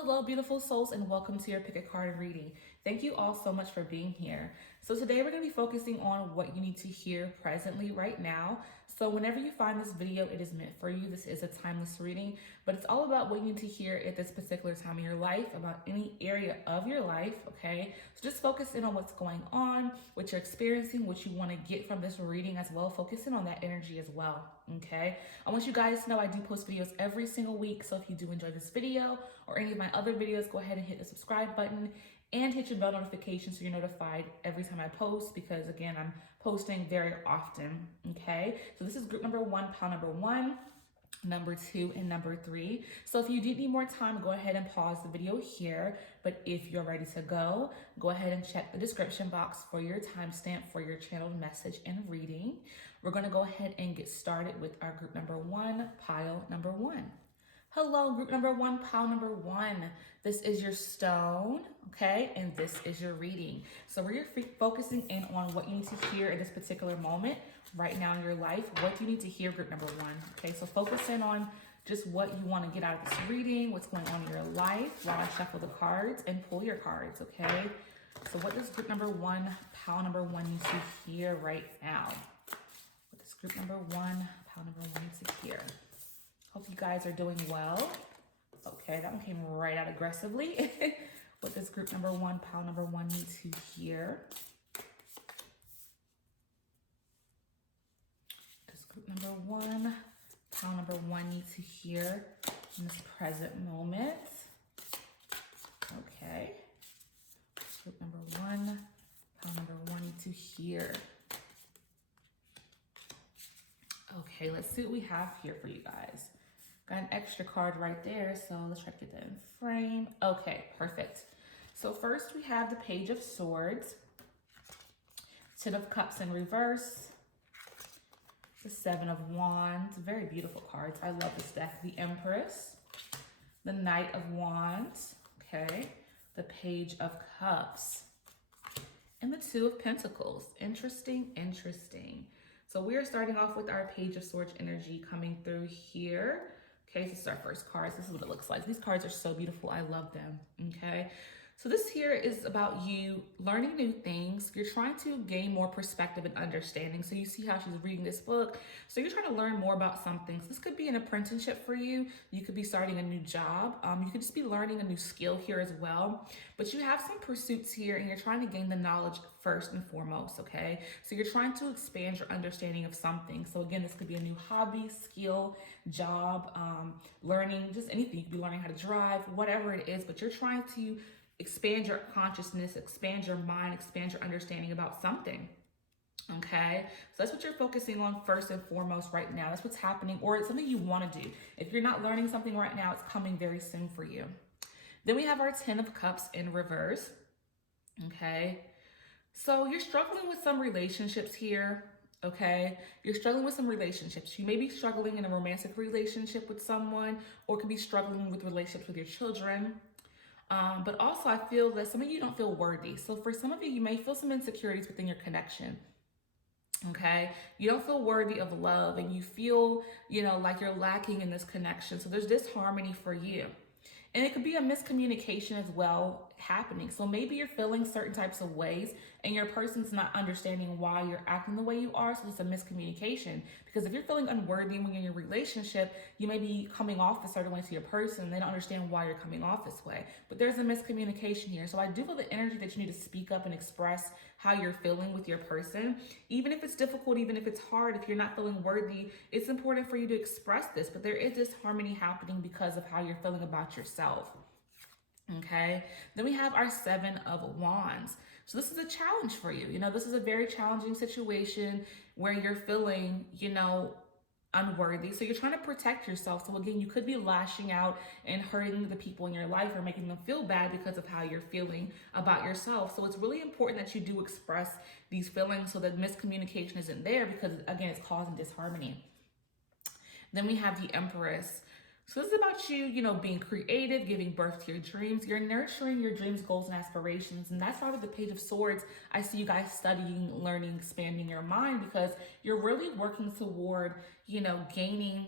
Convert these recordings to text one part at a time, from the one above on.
Hello, beautiful souls, and welcome to your Pick a Card reading. Thank you all so much for being here. So today we're going to be focusing on what you need to hear presently right now. So whenever you find this video, it is meant for you. This is a timeless reading, but it's all about what you need to hear at this particular time in your life, about any area of your life, okay? So just focus in on what's going on, what you're experiencing, what you want to get from this reading as well. Focus in on that energy as well, okay? I want you guys to know I do post videos every single week, so if you do enjoy this video or any of my other videos, go ahead and hit the subscribe button and hit your bell notification so you're notified every time I post, because again, I'm posting very often, okay? So this is group number 1, pile number 1, number 2, and number 3. So if you do need more time, go ahead and pause the video here. But if you're ready to go ahead and check the description box for your timestamp for your channeled message and reading. We're gonna go ahead and get started with our group number 1, pile number 1. Hello, group number 1, pile number 1. This is your stone, okay? And this is your reading. So we're focusing in on what you need to hear in this particular moment right now in your life. What do you need to hear, group number 1? Okay, so focus in on just what you want to get out of this reading, what's going on in your life while I shuffle the cards and pull your cards, okay? So what does group number 1, pile number 1 need to hear right now? What does group number 1, pile number 1 need to hear? Hope you guys are doing well. Okay, that one came right out aggressively. What does group number 1, pile number 1 need to hear? Does group number 1, pile number 1 need to hear in this present moment? Okay. Group number 1, pile number 1 need to hear. Okay, let's see what we have here for you guys. Got an extra card right there, so let's try to get that in frame. Okay, perfect. So first we have the Page of Swords, 10 of Cups in reverse, the 7 of Wands, very beautiful cards. I love this deck. The Empress, the Knight of Wands, okay, the Page of Cups, and the 2 of Pentacles. Interesting, interesting. So we are starting off with our Page of Swords energy coming through here. Okay, so this is our first cards. This is what it looks like. These cards are so beautiful. I love them, okay? So this here is about you learning new things. You're trying to gain more perspective and understanding. So you see how she's reading this book. So you're trying to learn more about something. So this could be an apprenticeship for you. You could be starting a new job. You could just be learning a new skill here as well. But you have some pursuits here and you're trying to gain the knowledge first and foremost, okay? So you're trying to expand your understanding of something. So again, this could be a new hobby, skill, job, learning, just anything. You could be learning how to drive, whatever it is, but you're trying to expand your consciousness, expand your mind, expand your understanding about something, okay? So that's what you're focusing on first and foremost right now. That's what's happening, or it's something you want to do. If you're not learning something right now, it's coming very soon for you. Then we have our 10 of Cups in reverse, okay? So you're struggling with some relationships here, okay? You're struggling with some relationships. You may be struggling in a romantic relationship with someone, or could be struggling with relationships with your children. But also I feel that some of you don't feel worthy. So for some of you, you may feel some insecurities within your connection. Okay, you don't feel worthy of love and you feel, like you're lacking in this connection. So there's disharmony for you. And it could be a miscommunication as well happening. So maybe you're feeling certain types of ways and your person's not understanding why you're acting the way you are. So it's a miscommunication. Because if you're feeling unworthy when you're in your relationship, you may be coming off a certain way to your person. And they don't understand why you're coming off this way. But there's a miscommunication here. So I do feel the energy that you need to speak up and express how you're feeling with your person. Even if it's difficult, even if it's hard, if you're not feeling worthy, it's important for you to express this. But there is disharmony happening because of how you're feeling about yourself. Okay, then we have our 7 of Wands. So this is a challenge for you. This is a very challenging situation where you're feeling, unworthy. So you're trying to protect yourself. So again, you could be lashing out and hurting the people in your life or making them feel bad because of how you're feeling about yourself. So it's really important that you do express these feelings so that miscommunication isn't there, because again, it's causing disharmony. Then we have the Empress. So this is about you, being creative, giving birth to your dreams. You're nurturing your dreams, goals, and aspirations. And that's why with the Page of Swords, I see you guys studying, learning, expanding your mind, because you're really working toward, gaining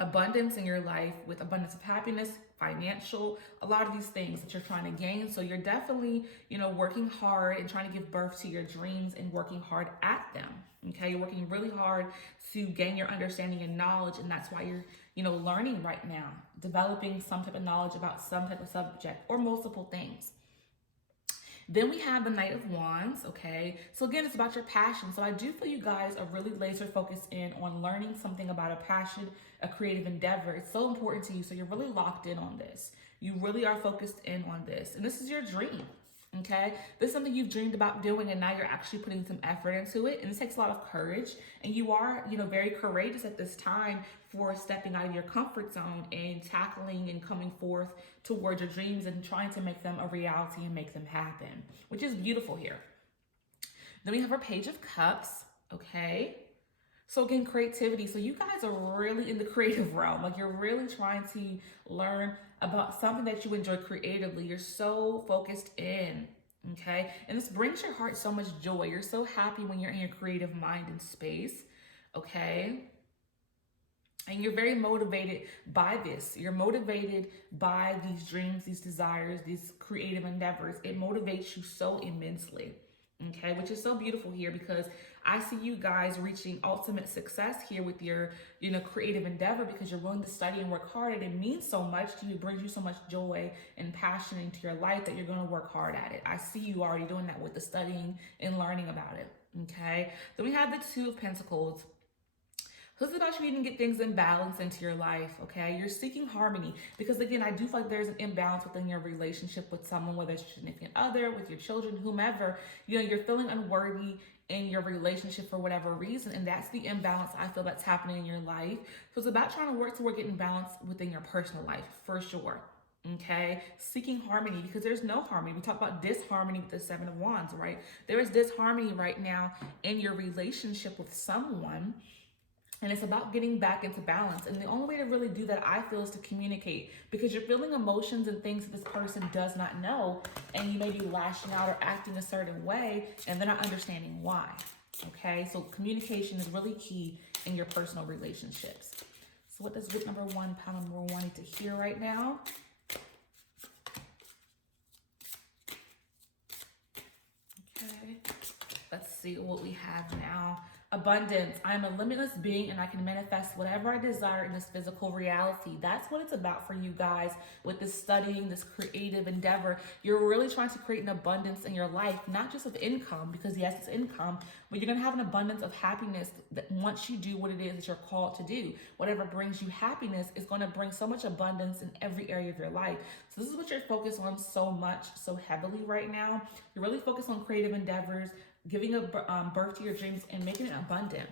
abundance in your life, with abundance of happiness, financial, a lot of these things that you're trying to gain. So you're definitely, working hard and trying to give birth to your dreams and working hard at them. Okay, you're working really hard to gain your understanding and knowledge, and that's why you're, learning right now, developing some type of knowledge about some type of subject or multiple things. Then we have the Knight of Wands, okay? So again, it's about your passion. So I do feel you guys are really laser focused in on learning something about a passion, a creative endeavor. It's so important to you. So you're really locked in on this. You really are focused in on this. And this is your dream, okay? This is something you've dreamed about doing, and now you're actually putting some effort into it. And this takes a lot of courage. And you are, very courageous at this time for stepping out of your comfort zone and tackling and coming forth towards your dreams and trying to make them a reality and make them happen, which is beautiful here. Then we have our Page of Cups, okay? So again, creativity. So you guys are really in the creative realm. Like, you're really trying to learn about something that you enjoy creatively. You're so focused in, okay? And this brings your heart so much joy. You're so happy when you're in your creative mind and space, okay? And you're very motivated by this. You're motivated by these dreams, these desires, these creative endeavors. It motivates you so immensely, okay? Which is so beautiful here, because I see you guys reaching ultimate success here with your, creative endeavor, because you're willing to study and work hard. And it means so much to you. It brings you so much joy and passion into your life that you're going to work hard at it. I see you already doing that with the studying and learning about it, okay? Then we have the Two of Pentacles. So it's about you needing to get things in balance into your life, okay? You're seeking harmony, because again, I do feel like there's an imbalance within your relationship with someone, whether it's your significant other, with your children, whomever. You're feeling unworthy in your relationship for whatever reason, and that's the imbalance I feel that's happening in your life. So it's about trying to work toward getting balance within your personal life, for sure. Okay, seeking harmony, because there's no harmony. We talk about disharmony with the Seven of Wands, right? There is disharmony right now in your relationship with someone. And it's about getting back into balance. And the only way to really do that, I feel, is to communicate, because you're feeling emotions and things that this person does not know. And you may be lashing out or acting a certain way, and they're not understanding why. Okay, so communication is really key in your personal relationships. So what does group number one, pile number one, need to hear right now? Okay, let's see what we have now. Abundance. I am a limitless being, and I can manifest whatever I desire in this physical reality. That's what it's about for you guys with this studying, this creative endeavor. You're really trying to create an abundance in your life, not just of income, because yes, it's income, but you're going to have an abundance of happiness that once you do what it is that you're called to do. Whatever brings you happiness is going to bring so much abundance in every area of your life. So this is what you're focused on so much, so heavily right now. You're really focused on creative endeavors, giving birth to your dreams and making it abundant.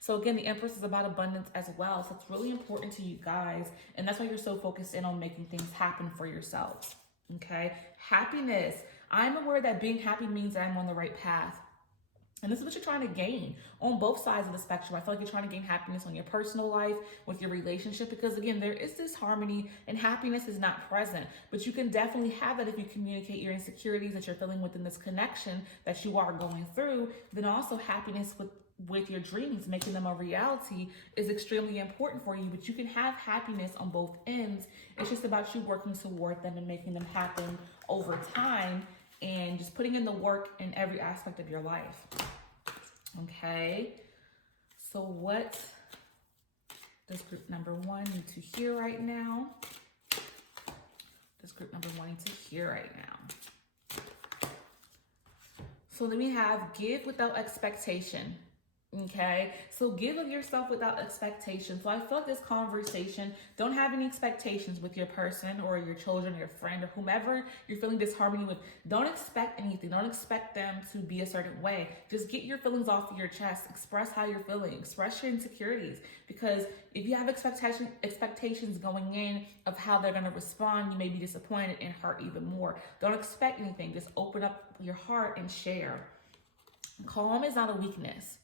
So again, the Empress is about abundance as well. So it's really important to you guys. And that's why you're so focused in on making things happen for yourselves. Okay. Happiness. I'm aware that being happy means that I'm on the right path. And this is what you're trying to gain on both sides of the spectrum. I feel like you're trying to gain happiness on your personal life, with your relationship, because again, there is this harmony and happiness is not present. But you can definitely have that if you communicate your insecurities that you're feeling within this connection that you are going through. Then also happiness with your dreams, making them a reality, is extremely important for you. But you can have happiness on both ends. It's just about you working toward them and making them happen over time, and just putting in the work in every aspect of your life. Okay, so what does group number one need to hear right now? Does group number one need to hear right now? So then we have give without expectation. Okay, so give of yourself without expectation. So I feel like this conversation, don't have any expectations with your person or your children or your friend or whomever you're feeling disharmony with. Don't expect anything. Don't expect them to be a certain way. Just get your feelings off of your chest. Express how you're feeling. Express your insecurities. Because if you have expectations going in of how they're going to respond, you may be disappointed and hurt even more. Don't expect anything. Just open up your heart and share. Calm is not a weakness.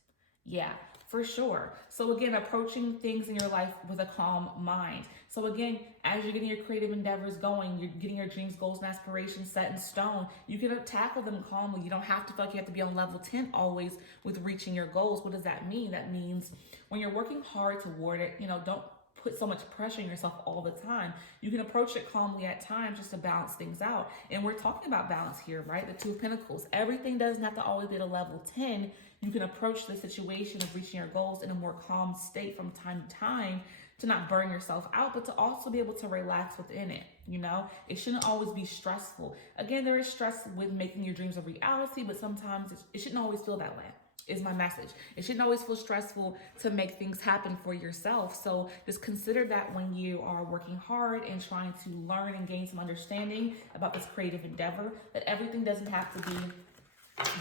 Yeah, for sure. So again, approaching things in your life with a calm mind. So again, as you're getting your creative endeavors going, you're getting your dreams, goals, and aspirations set in stone, you can tackle them calmly. You don't have to feel like you have to be on level 10 always with reaching your goals. What does that mean? That means when you're working hard toward it, don't put so much pressure on yourself all the time. You can approach it calmly at times just to balance things out. And we're talking about balance here, right? The Two of Pentacles. Everything doesn't have to always be at a level 10. You can approach the situation of reaching your goals in a more calm state from time to time to not burn yourself out, but to also be able to relax within it. You know, it shouldn't always be stressful. Again, there is stress with making your dreams a reality, but sometimes it shouldn't always feel that way, is my message. It shouldn't always feel stressful to make things happen for yourself. So just consider that when you are working hard and trying to learn and gain some understanding about this creative endeavor, that everything doesn't have to be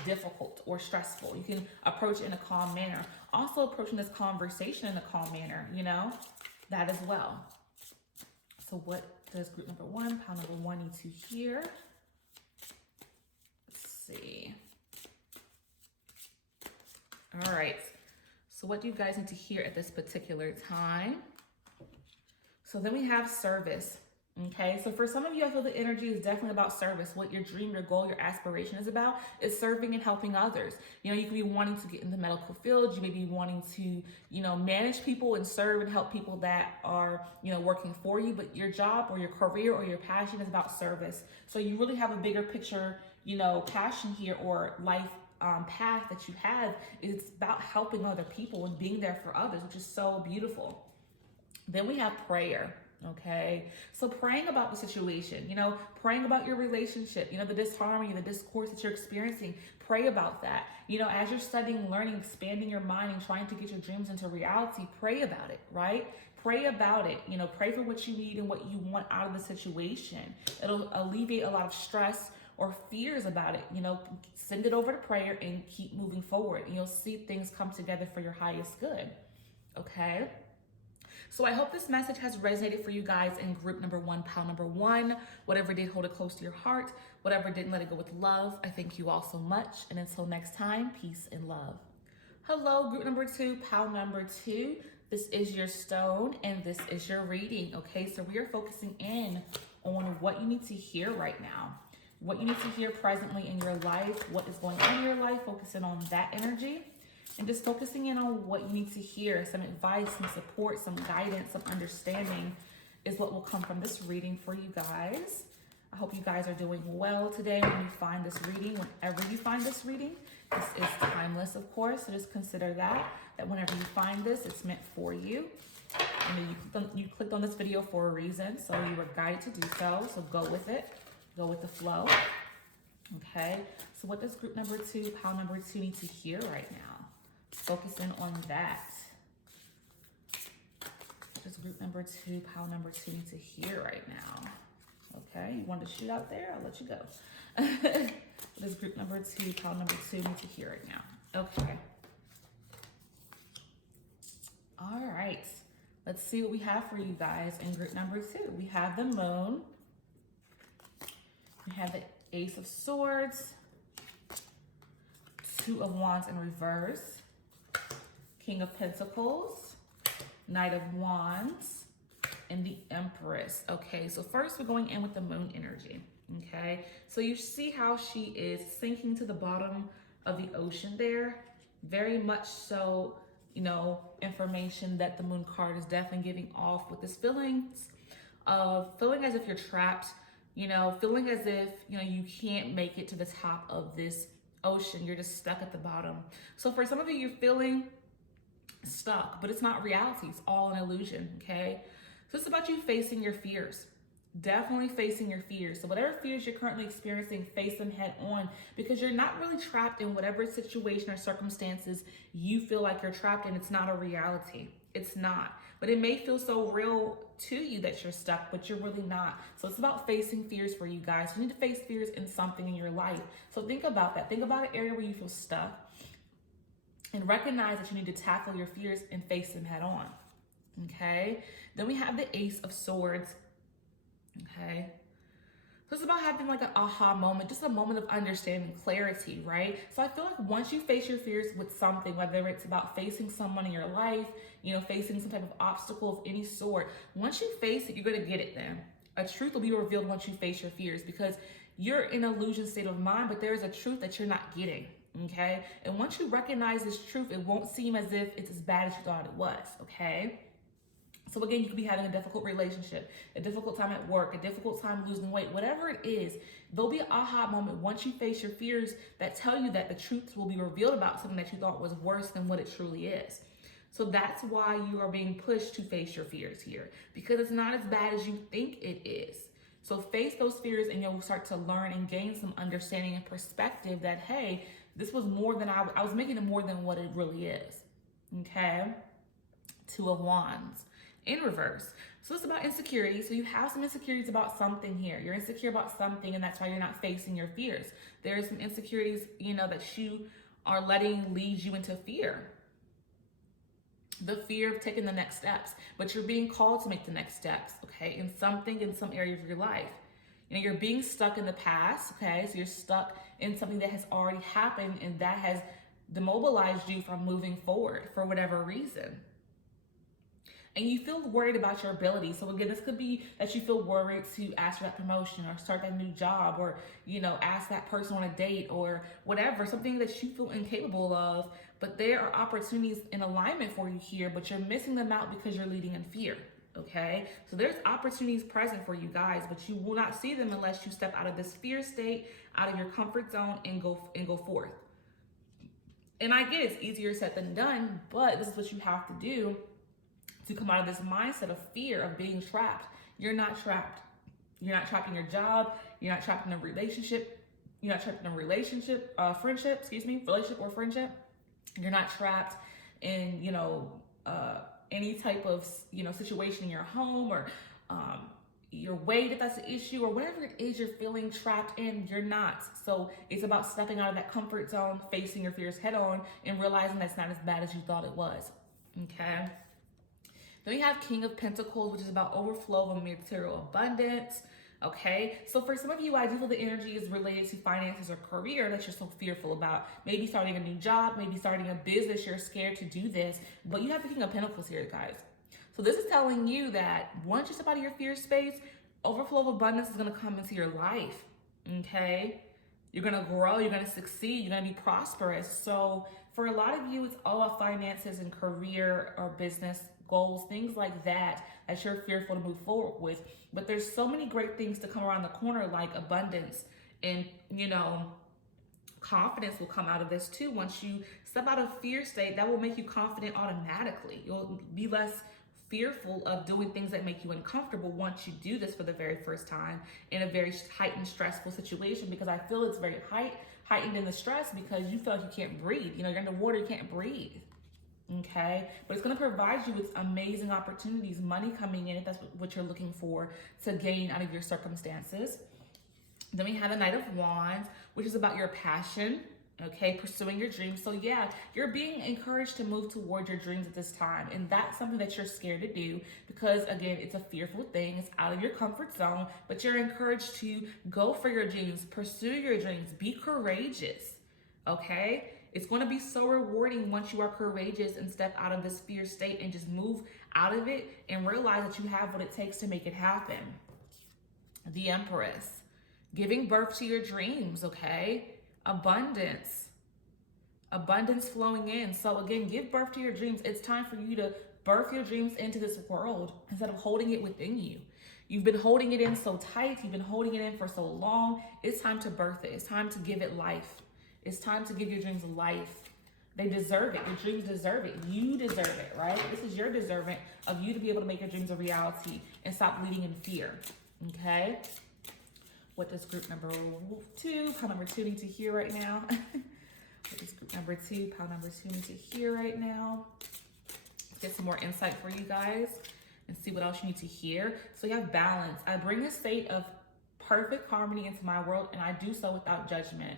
difficult or stressful. You can approach it in a calm manner. Also approaching this conversation in a calm manner, you know, that as well. So what does group number one, pile number one, need to hear? Let's see. All right. So what do you guys need to hear at this particular time? So then we have service. Okay, so for some of you, I feel the energy is definitely about service. What your dream, your goal, your aspiration is about is serving and helping others. You know, you could be wanting to get in the medical field. You may be wanting to, you know, manage people and serve and help people that are, you know, working for you. But your job or your career or your passion is about service. So you really have a bigger picture, you know, passion here or life path that you have. It's about helping other people and being there for others, which is so beautiful. Then we have prayer. Okay, so praying about the situation, you know, praying about your relationship, you know, the disharmony, the discourse that you're experiencing, pray about that. You know, as you're studying, learning, expanding your mind and trying to get your dreams into reality, pray about it, right? Pray about it, you know, pray for what you need and what you want out of the situation. It'll alleviate a lot of stress or fears about it. You know, send it over to prayer and keep moving forward. And you'll see things come together for your highest good, okay? So I hope this message has resonated for you guys in group number one, pile number one. Whatever did, hold it close to your heart. Whatever didn't, let it go with love. I thank you all so much. And until next time, peace and love. Hello, group number two, pile number two. This is your stone and this is your reading. Okay, so we are focusing in on what you need to hear right now. What you need to hear presently in your life. What is going on in your life. Focusing on that energy. And just focusing in on what you need to hear, some advice, some support, some guidance, some understanding is what will come from this reading for you guys. I hope you guys are doing well today when you find this reading, whenever you find this reading. This is timeless, of course, so just consider that whenever you find this, it's meant for you. And you clicked on this video for a reason, so you were guided to do so. So go with it, go with the flow. Okay, so what does group number two, pile number two need to hear right now? Focus in on that. What does group number two, pile number two need to hear right now? Okay, you want to shoot out there? I'll let you go. What does group number two, pile number two need to hear right now? Okay. All right. Let's see what we have for you guys in group number two. We have the moon. We have the Ace of Swords. Two of Wands in reverse. King of Pentacles, Knight of Wands, and the Empress. Okay, so first we're going in with the moon energy. Okay, so you see how she is sinking to the bottom of the ocean there. Very much so, you know, information that the moon card is definitely giving off with this feelings of feeling as if you're trapped, you know, feeling as if, you know, you can't make it to the top of this ocean. You're just stuck at the bottom. So for some of you, you're feeling stuck, but it's not reality. It's all an illusion, okay? So it's about you facing your fears. Definitely facing your fears. So whatever fears you're currently experiencing, face them head on, because you're not really trapped in whatever situation or circumstances you feel like you're trapped in. It's not a reality. It's not. But it may feel so real to you that you're stuck, but you're really not. So it's about facing fears for you guys. You need to face fears in something in your life. So think about that. Think about an area where you feel stuck. And recognize that you need to tackle your fears and face them head on, okay? Then we have the Ace of Swords, okay? So it's about having like an aha moment, just a moment of understanding, clarity, right? So I feel like once you face your fears with something, whether it's about facing someone in your life, you know, facing some type of obstacle of any sort, once you face it, you're gonna get it then. A truth will be revealed once you face your fears because you're in an illusion state of mind, but there is a truth that you're not getting. Okay, and once you recognize this truth, it won't seem as if it's as bad as you thought it was. Okay, So again, you could be having a difficult relationship, a difficult time at work, a difficult time losing weight, whatever it is, there'll be an aha moment once you face your fears that tell you that the truth will be revealed about something that you thought was worse than what it truly is. So that's why you are being pushed to face your fears here, because it's not as bad as you think it is. So face those fears and you'll start to learn and gain some understanding and perspective that, hey, this was more than I was making it more than what it really is. Okay? Two of Wands in reverse. So it's about insecurity. So you have some insecurities about something here. You're insecure about something, and that's why you're not facing your fears. There's some insecurities, that you are letting lead you into fear. The fear of taking the next steps, but you're being called to make the next steps, okay, in some area of your life. You're being stuck in the past, okay, so you're stuck in something that has already happened, and that has demobilized you from moving forward for whatever reason. And you feel worried about your ability. So again, this could be that you feel worried to ask for that promotion or start that new job, or, ask that person on a date or whatever, something that you feel incapable of. But there are opportunities in alignment for you here, but you're missing them out because you're leading in fear. Okay, so there's opportunities present for you guys, but you will not see them unless you step out of this fear state, out of your comfort zone, and go forth. And I get it's easier said than done, but this is what you have to do to come out of this mindset of fear of being trapped. You're not trapped. You're not trapped in your job. You're not trapped in a relationship. You're not trapped in a relationship or friendship. You're not trapped in, any type of, situation in your home, or your weight, if that's the issue, or whatever it is you're feeling trapped in. You're not. So it's about stepping out of that comfort zone, facing your fears head on, and realizing that's not as bad as you thought it was. Okay. Then we have King of Pentacles, which is about overflow of material abundance. Okay, so for some of you, I do feel the energy is related to finances or career that you're so fearful about. Maybe starting a new job, maybe starting a business. You're scared to do this, but you have the King of Pentacles here, guys. So this is telling you that once you step out of your fear space, overflow of abundance is going to come into your life. Okay, you're going to grow, you're going to succeed, you're going to be prosperous. So for a lot of you, it's all about finances and career or business goals, things like that you're fearful to move forward with. But there's so many great things to come around the corner, like abundance, and confidence will come out of this too. Once you step out of fear state, that will make you confident automatically. You'll be less fearful of doing things that make you uncomfortable once you do this for the very first time in a very heightened, stressful situation, because I feel it's very heightened in the stress because you feel like you can't breathe. You're in the water, you can't breathe. Okay, but it's going to provide you with amazing opportunities, money coming in if that's what you're looking for to gain out of your circumstances. Then we have the Knight of Wands, which is about your passion, okay, pursuing your dreams. So yeah, you're being encouraged to move toward your dreams at this time, and that's something that you're scared to do because, again, it's a fearful thing. It's out of your comfort zone, but you're encouraged to go for your dreams, pursue your dreams, be courageous, okay? It's going to be so rewarding once you are courageous and step out of this fear state and just move out of it and realize that you have what it takes to make it happen. The Empress, giving birth to your dreams, okay? Abundance flowing in. So again, give birth to your dreams. It's time for you to birth your dreams into this world instead of holding it within you. You've been holding it in so tight. You've been holding it in for so long. It's time to birth it. It's time to give it life. It's time to give your dreams life. They deserve it. Your dreams deserve it. You deserve it, right? This is your deserving of you to be able to make your dreams a reality and stop leading in fear, okay? What does group number 2, pile number 2 need to hear right now? What does group number 2, pile number 2 need to hear right now? Let's get some more insight for you guys and see what else you need to hear. So you have balance. I bring a state of perfect harmony into my world, and I do so without judgment.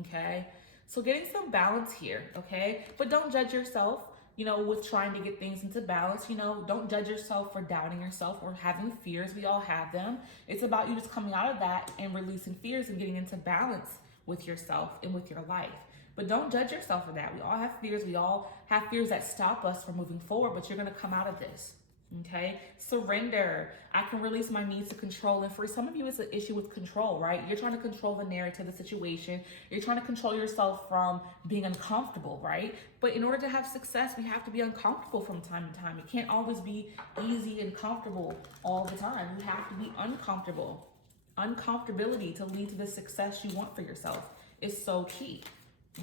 Okay, so getting some balance here, okay? But don't judge yourself, with trying to get things into balance. Don't judge yourself for doubting yourself or having fears. We all have them. It's about you just coming out of that and releasing fears and getting into balance with yourself and with your life. But don't judge yourself for that. We all have fears. We all have fears that stop us from moving forward, but you're going to come out of this. Okay, surrender. I can release my needs to control. And for some of you, it's an issue with control, right? You're trying to control the narrative, the situation. You're trying to control yourself from being uncomfortable, right? But in order to have success, we have to be uncomfortable from time to time. It can't always be easy and comfortable all the time. You have to be uncomfortable. Uncomfortability to lead to the success you want for yourself is so key.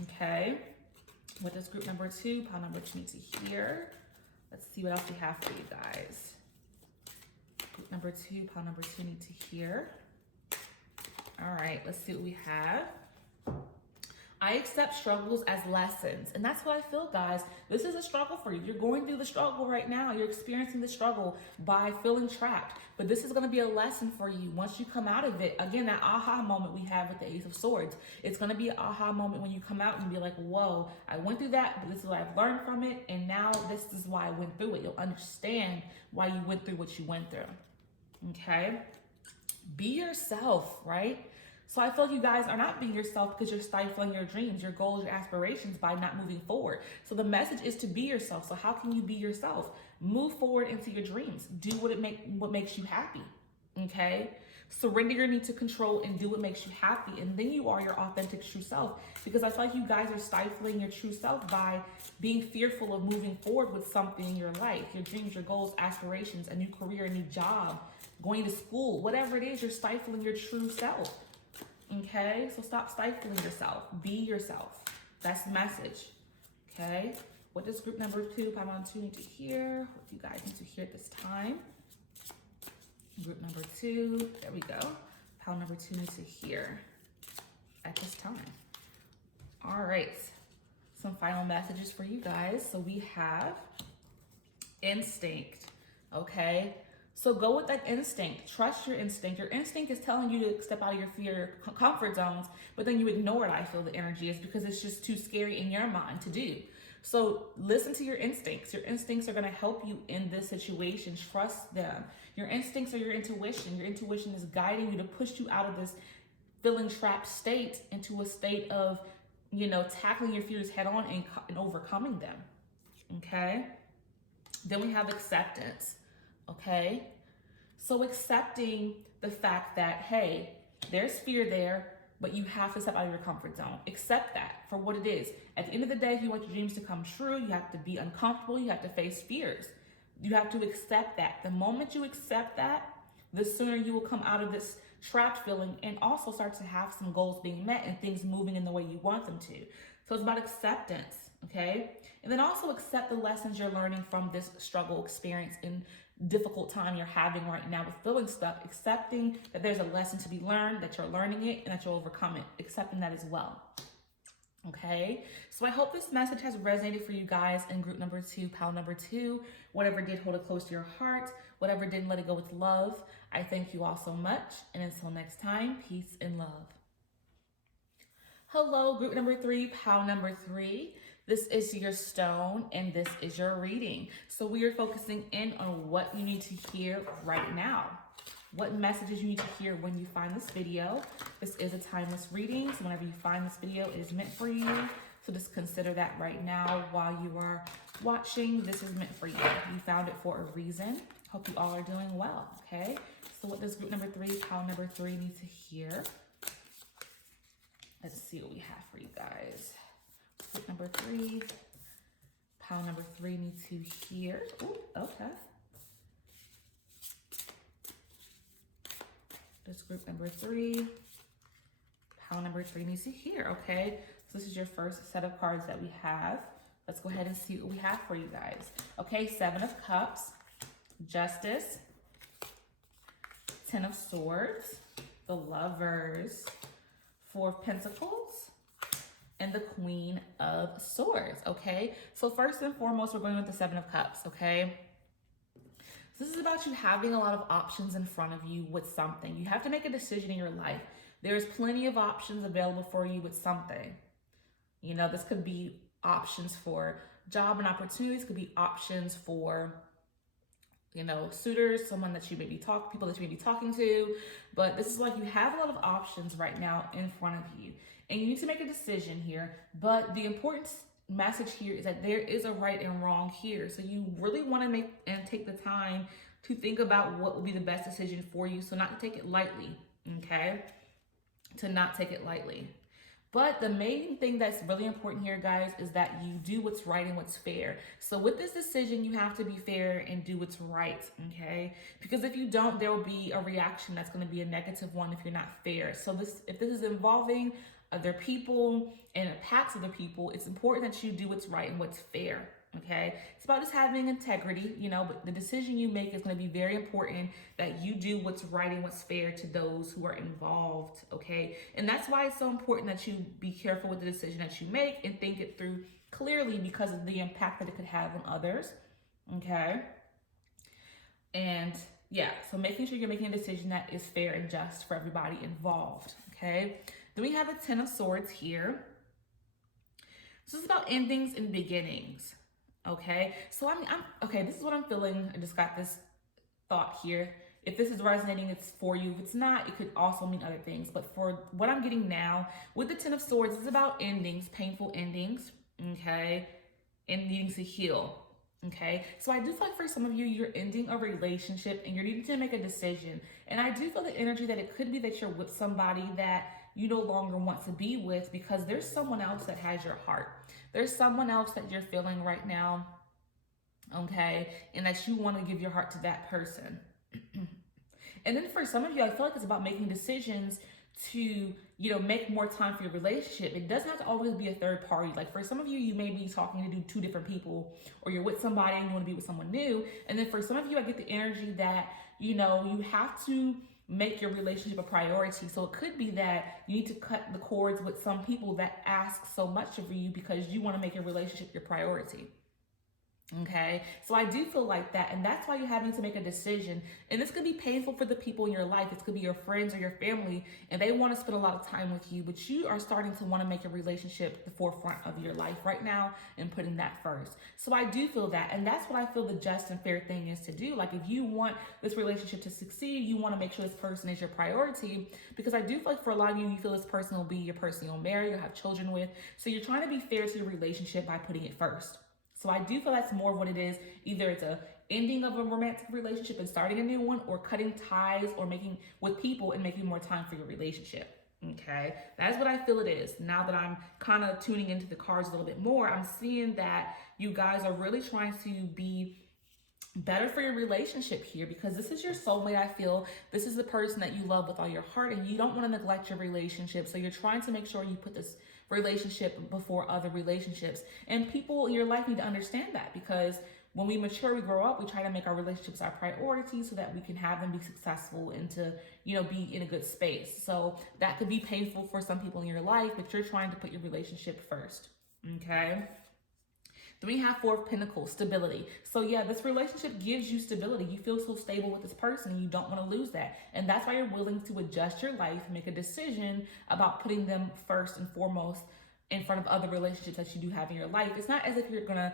Okay, what does group number 2, pile number 2 need to hear? Let's see what else we have for you guys. Group number 2, pile number 2 need to hear. All right, let's see what we have. I accept struggles as lessons. And that's what I feel, guys. This is a struggle for you. You're going through the struggle right now. You're experiencing the struggle by feeling trapped. But this is going to be a lesson for you once you come out of it. Again, that aha moment we have with the Ace of Swords. It's going to be an aha moment when you come out and be like, whoa, I went through that, but this is what I've learned from it. And now this is why I went through it. You'll understand why you went through what you went through. Okay? Be yourself, right? So I feel like you guys are not being yourself because you're stifling your dreams, your goals, your aspirations by not moving forward. So the message is to be yourself. So how can you be yourself? Move forward into your dreams. Do what makes you happy. Okay? Surrender your need to control and do what makes you happy. And then you are your authentic true self. Because I feel like you guys are stifling your true self by being fearful of moving forward with something in your life, your dreams, your goals, aspirations, a new career, a new job, going to school, whatever it is, you're stifling your true self. Okay, so stop stifling yourself. Be yourself. That's the message. Okay, what does group number 2, pile number 2 need to hear? What do you guys need to hear at this time? Group number 2, there we go. Pile number 2 needs to hear at this time. All right, some final messages for you guys. So we have instinct. Okay. So go with that instinct. Trust your instinct. Your instinct is telling you to step out of your fear comfort zones, but then you ignore it, I feel the energy is because it's just too scary in your mind to do. So listen to your instincts. Your instincts are going to help you in this situation. Trust them. Your instincts are your intuition. Your intuition is guiding you to push you out of this feeling trapped state into a state of, tackling your fears head on and overcoming them. Okay. Then we have acceptance. Okay, so accepting the fact that, hey, there's fear there, but you have to step out of your comfort zone. Accept that for what it is. At the end of the day, if you want your dreams to come true, you have to be uncomfortable. You have to face fears. You have to accept that. The moment you accept that, the sooner you will come out of this trapped feeling and also start to have some goals being met and things moving in the way you want them to. So it's about acceptance, okay? And then also accept the lessons you're learning from this struggle experience and difficult time you're having right now with feeling stuck, accepting that there's a lesson to be learned, that you're learning it, and that you'll overcome it, accepting that as well. Okay, so I hope this message has resonated for you guys in group number 2, pile number 2. Whatever did, hold it close to your heart. Whatever didn't, let it go with love. I thank you all so much, and until next time, peace and love. Hello, group number 3, pile number 3. This is your stone and this is your reading. So we are focusing in on what you need to hear right now. What messages you need to hear when you find this video. This is a timeless reading, so whenever you find this video, it is meant for you. So just consider that right now while you are watching. This is meant for you. You found it for a reason. Hope you all are doing well, okay? So what does group number 3, pile number 3 need to hear? Let's see what we have for you guys. Group number 3, pile number 3 need to hear. Ooh, okay. This group number 3, pile number 3 needs to hear, okay? So this is your first set of cards that we have. Let's go ahead and see what we have for you guys. Okay, 7 of Cups, Justice, 10 of Swords, the Lovers, 4 of Pentacles, and the Queen of Swords, okay? So first and foremost, we're going with the 7 of Cups, okay? So this is about you having a lot of options in front of you with something. You have to make a decision in your life. There's plenty of options available for you with something. This could be options for job and opportunities, could be options for, suitors, someone that you may be people that you may be talking to. But this is like you have a lot of options right now in front of you. And you need to make a decision here. But the important message here is that there is a right and wrong here. So you really want to make and take the time to think about what will be the best decision for you. So not to take it lightly, okay? To not take it lightly. But the main thing that's really important here, guys, is that you do what's right and what's fair. So with this decision, you have to be fair and do what's right, okay? Because if you don't, there will be a reaction that's going to be a negative one if you're not fair. So if this is involving other people and impacts other people, it's important that you do what's right and what's fair. Okay, it's about just having integrity, you know, but the decision you make is going to be very important that you do what's right and what's fair to those who are involved. Okay, and that's why it's so important that you be careful with the decision that you make and think it through clearly because of the impact that it could have on others. Okay, and yeah, so making sure you're making a decision that is fair and just for everybody involved. Okay, then we have a 10 of Swords here. This is about endings and beginnings. Okay, so okay, this is what I'm feeling. I just got this thought here. If this is resonating, it's for you. If it's not, it could also mean other things. But for what I'm getting now, with the 10 of Swords, it's about endings, painful endings, okay, and needing to heal, okay? So I do feel like for some of you, you're ending a relationship and you're needing to make a decision. And I do feel the energy that it could be that you're with somebody that you no longer want to be with because there's someone else that has your heart. There's someone else that you're feeling right now, okay, and that you want to give your heart to that person. And then for some of you, I feel like it's about making decisions to, you know, make more time for your relationship. It doesn't have to always be a third party. Like for some of you, you may be talking to two different people, or you're with somebody and you want to be with someone new. And then for some of you, I get the energy that, you know, you have to make your relationship a priority. So it could be that you need to cut the cords with some people that ask so much of you because you want to make your relationship your priority. Okay, so I do feel like that, and that's why you're having to make a decision. And this could be painful for the people in your life. It could be your friends or your family, and they want to spend a lot of time with you, but you are starting to want to make your relationship the forefront of your life right now and putting that first. So I do feel that, and that's what I feel the just and fair thing is to do. Like if you want this relationship to succeed, you want to make sure this person is your priority, because I do feel like for a lot of you, you feel this person will be your person you'll marry or have children with. So you're trying to be fair to your relationship by putting it first. So I do feel that's more of what it is. Either it's a ending of a romantic relationship and starting a new one, or cutting ties or making with people and making more time for your relationship. Okay, that's what I feel it is. Now that I'm kind of tuning into the cards a little bit more, I'm seeing that you guys are really trying to be better for your relationship here, because this is your soulmate. I feel this is the person that you love with all your heart, and you don't want to neglect your relationship. So you're trying to make sure you put this relationship before other relationships, and people in your life need to understand that, because when we mature, we grow up, we try to make our relationships our priority so that we can have them be successful and to, you know, be in a good space. So that could be painful for some people in your life, but you're trying to put your relationship first. Okay. Then we have 4 of Pentacles, stability. So yeah, this relationship gives you stability. You feel so stable with this person and you don't want to lose that. And that's why you're willing to adjust your life, make a decision about putting them first and foremost in front of other relationships that you do have in your life. It's not as if you're going to,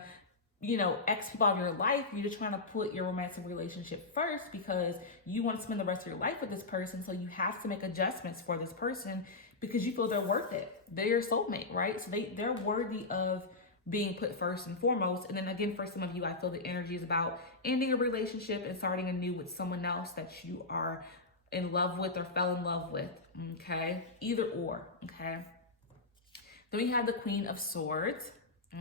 you know, X people out of your life. You're just trying to put your romantic relationship first because you want to spend the rest of your life with this person. So you have to make adjustments for this person because you feel they're worth it. They're your soulmate, right? So they're worthy of being put first and foremost. And then again, for some of you, I feel the energy is about ending a relationship and starting anew with someone else that you are in love with or fell in love with. Okay, either or. Okay, then we have the Queen of Swords.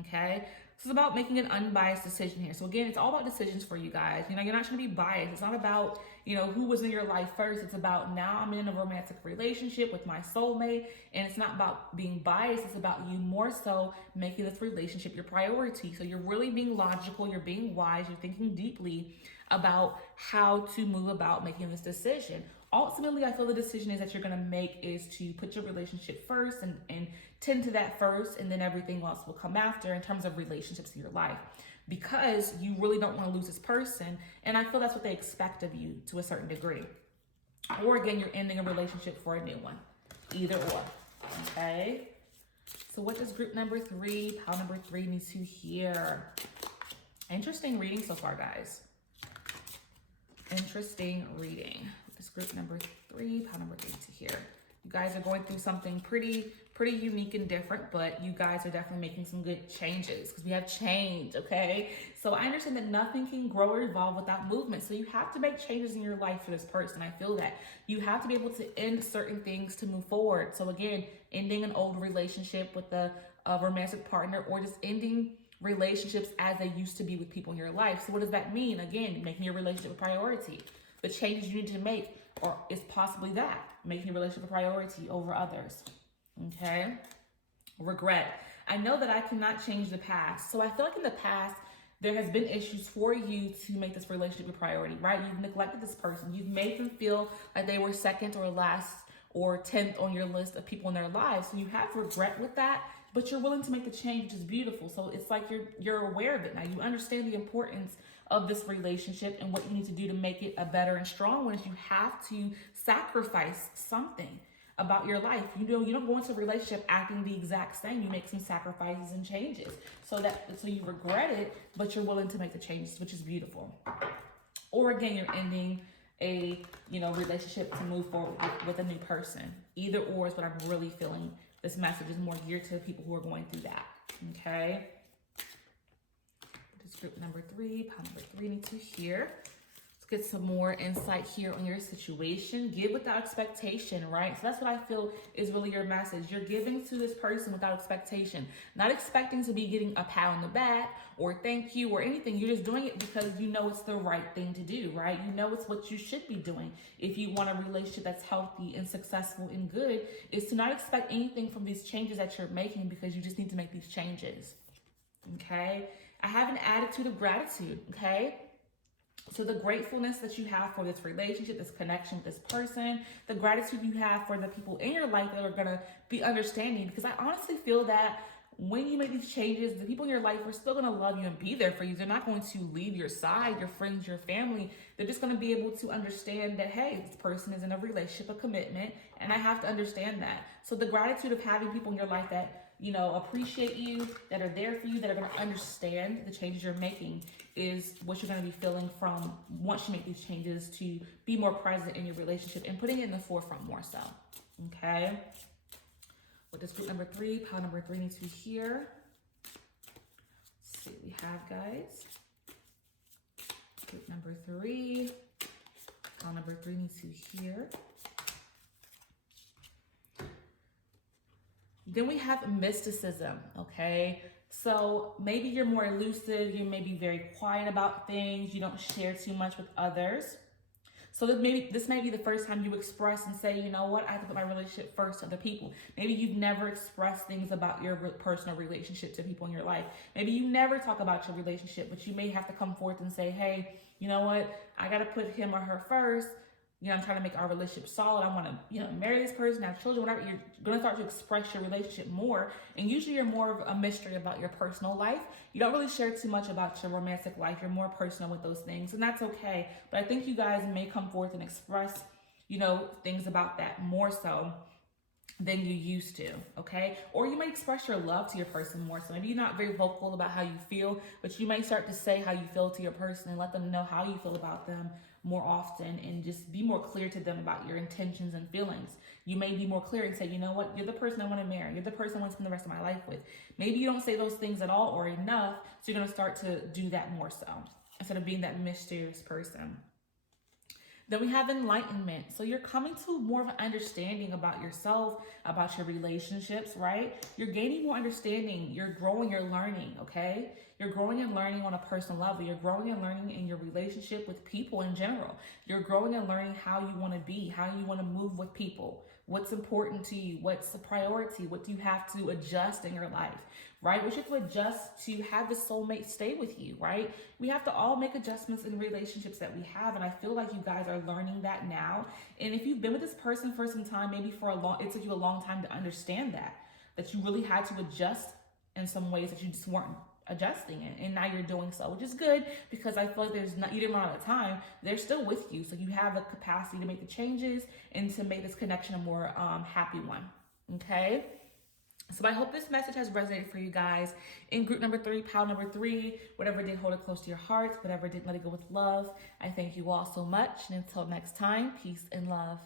Okay, this is about making an unbiased decision here. So again, it's all about decisions for you guys. You know, you're not trying to be biased. It's not about, you know, who was in your life first. It's about now I'm in a romantic relationship with my soulmate, and it's not about being biased. It's about you more so making this relationship your priority. So you're really being logical. You're being wise. You're thinking deeply about how to move about making this decision. Ultimately, I feel the decision is that you're going to make is to put your relationship first and tend to that first, and then everything else will come after in terms of relationships in your life, because you really don't want to lose this person. And I feel that's what they expect of you to a certain degree. Or again, you're ending a relationship for a new one. Either or. Okay. So what does group number 3, pile number 3 need to hear? Interesting reading so far, guys. Interesting reading. This group number 3, pile number 3 to hear. You guys are going through something pretty unique and different, but you guys are definitely making some good changes because we have change, okay? So I understand that nothing can grow or evolve without movement. So you have to make changes in your life for this person. I feel that you have to be able to end certain things to move forward. So again, ending an old relationship with a romantic partner, or just ending relationships as they used to be with people in your life. So what does that mean? Again, making your relationship a priority. The changes you need to make, or is possibly that, making your relationship a priority over others. Okay? Regret. I know that I cannot change the past. So I feel like in the past, there has been issues for you to make this relationship a priority, right? You've neglected this person. You've made them feel like they were second or last or 10th on your list of people in their lives. So you have regret with that, but you're willing to make the change, which is beautiful. So it's like you're aware of it now. You understand the importance of this relationship and what you need to do to make it a better and strong one. Is you have to sacrifice something about your life. You don't go into a relationship acting the exact same. You make some sacrifices and changes so you regret it, but you're willing to make the changes, which is beautiful. Or again, you're ending a relationship to move forward with a new person. Either or is what I'm really feeling. This message is more geared to people who are going through that. Okay. This group number 3, pile number 3 need to hear. Get some more insight here on your situation. Give without expectation, right? So that's what I feel is really your message. You're giving to this person without expectation, not expecting to be getting a pat on the back or thank you or anything. You're just doing it because you know it's the right thing to do, right? You know it's what you should be doing. If you want a relationship that's healthy and successful and good, is to not expect anything from these changes that you're making, because you just need to make these changes. Okay? I have an attitude of gratitude, okay? So the gratefulness that you have for this relationship, this connection with this person, the gratitude you have for the people in your life that are going to be understanding. Because I honestly feel that when you make these changes, the people in your life are still going to love you and be there for you. They're not going to leave your side, your friends, your family. They're just going to be able to understand that, hey, this person is in a relationship, a commitment, and I have to understand that. So the gratitude of having people in your life that appreciate you, that are there for you, that are going to understand the changes you're making, is what you're going to be feeling from once you make these changes to be more present in your relationship and putting it in the forefront more so. Okay. With this group number 3, pile number 3 needs to be here. Let's see what we have, guys. Group number 3, pile number 3 needs to be here. Then we have mysticism, okay? So maybe you're more elusive, you may be very quiet about things, you don't share too much with others. So this may be the first time you express and say, you know what, I have to put my relationship first to other people. Maybe you've never expressed things about your personal relationship to people in your life. Maybe you never talk about your relationship, but you may have to come forth and say, hey, you know what, I got to put him or her first. I'm trying to make our relationship solid. I want to, marry this person, have children, whatever. You're going to start to express your relationship more. And usually you're more of a mystery about your personal life. You don't really share too much about your romantic life. You're more personal with those things, and that's okay. But I think you guys may come forth and express, things about that more so than you used to, okay? Or you might express your love to your person more so. Maybe you're not very vocal about how you feel, but you may start to say how you feel to your person and let them know how you feel about them more often, and just be more clear to them about your intentions and feelings. You may be more clear and say, you know what, you're the person I want to marry. You're the person I want to spend the rest of my life with. Maybe you don't say those things at all or enough, so you're going to start to do that more so instead of being that mysterious person. Then we have enlightenment. So you're coming to more of an understanding about yourself, about your relationships, right? You're gaining more understanding. You're growing, you're learning, okay? You're growing and learning on a personal level. You're growing and learning in your relationship with people in general. You're growing and learning how you want to be, how you want to move with people, what's important to you, what's a priority, what do you have to adjust in your life, right? What you have to adjust to have the soulmate stay with you, right? We have to all make adjustments in relationships that we have, and I feel like you guys are learning that now. And if you've been with this person for some time, maybe it took you a long time to understand that you really had to adjust in some ways that you just weren't adjusting in, and now you're doing so, which is good, because I feel like you didn't run out of time. They're still with you, so you have the capacity to make the changes and to make this connection a more happy one. Okay, so I hope this message has resonated for you guys. In group number 3, pile number 3, whatever did, hold it close to your heart. Whatever didn't, let it go with love. I thank you all so much, and until next time, peace and love.